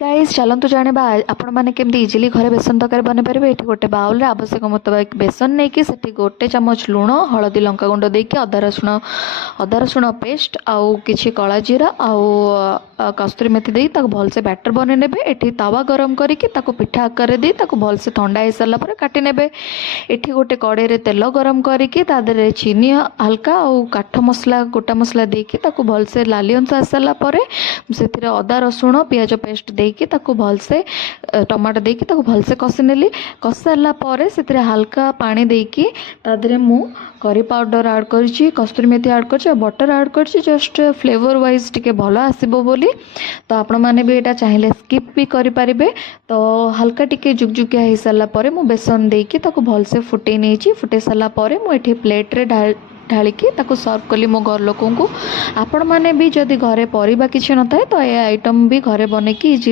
Guys चलतु जाना आपण मैंने केमती इजिली घरे बेसन तरकारी बन पारे। ये गोटे बाउल आवश्यक मुताबिक बेसन नहीं कि सेठी गोटे चमच लुण हलदी लंका गुंड देकी अदा रसुण पेस्ट आउ किछि कला जीरा आउ कस्तूरी मेथी दे भलसे बैटर बन ने एठी तावा गरम करके पिठा आकार दे भलसे ठंडा हो सारा पर काटी ने। एठी गोटे कड़े रे तेल गरम करके तादरे चीनी हल्का आउ काठ मसला गोटा मसला देकी भलसे लाली अंश आ सारा पर से अदा रसुण पियाज पेस्ट देकी भलसे टमाटो देकी भलसे कषि नेली। कषि सारा पर से हल्का पानी देकी तादरे मु करी पाउडर ऐड करछि कस्तूरी मेथी ऐड करछि बटर ऐड करछि जस्ट फ्लेवर वाइज टिके भलो आसीबो बोली। तो आपण माने भी एटा चाहिले स्किप भी करि परिबे। तो हल्का टिके जुगजुकिया हो सारा पर मु बेसन देकी भलसे फुटे नहीं फुटे सारा पर मु एठी प्लेट रे ढालिकी सर्व कली मो घर लोक को। आपण माने भी जदि घरे परिबा किछि न थाए तो ये आइटम भी घरे बनेकी इजिली